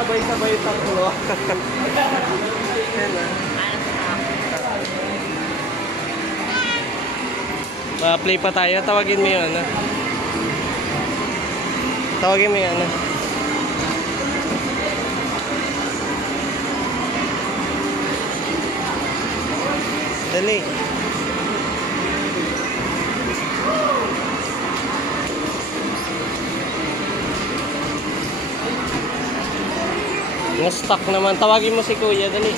sabay-sabay tatlo. Play pa tayo. Tawagin mo yun, ano? Tawagin mo yun, ano? Dali. Na-stuck naman. Tawagin mo si Kuya, dali.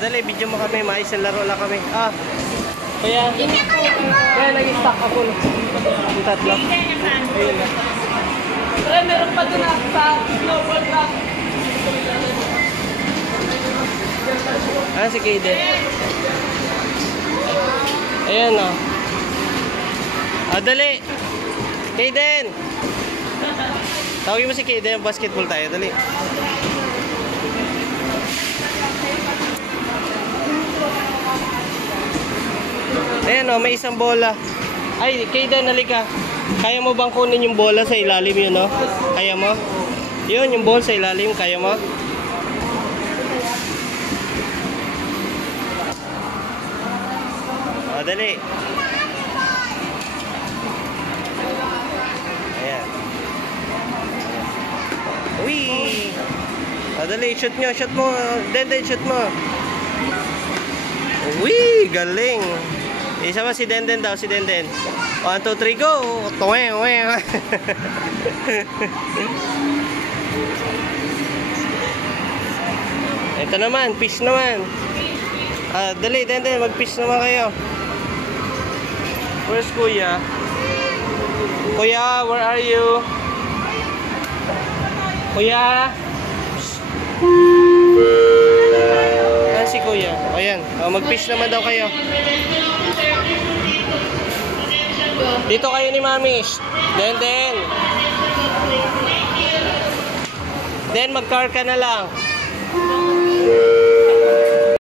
Dali, video mo kami. Maisang laro lang kami. Kaya nag-stuck ako. Yung tatlo. Ayun na. Pero meron pa doon sa snowball rock. Si Kaden. Ayan o. Dali. Kaden. Tawagin mo si Kaden. Basketball tayo. Dali. Ayan o. May isang bola. Ay, Kaden, halika. Kaya mo bang kunin yung bola sa ilalim yun, no? Kaya mo? Yun, yung bola sa ilalim. Kaya mo? Dali. Ayan. Uy! Dali, shoot nyo, shoot mo. Denden, shoot mo. Uy, galing. Isa ba si Denden daw, si Denden. 1, 2, 3, go! Tuwe, uwe. Ito naman, fish naman. Dali, Denden, mag-fish naman kayo. Where's Kuya? Kuya, where are you? Kuya? Si Kuya. Ayan, mag-fish naman daw kayo. Dito kayo ni Mami. Den. Den, mag-car ka na lang.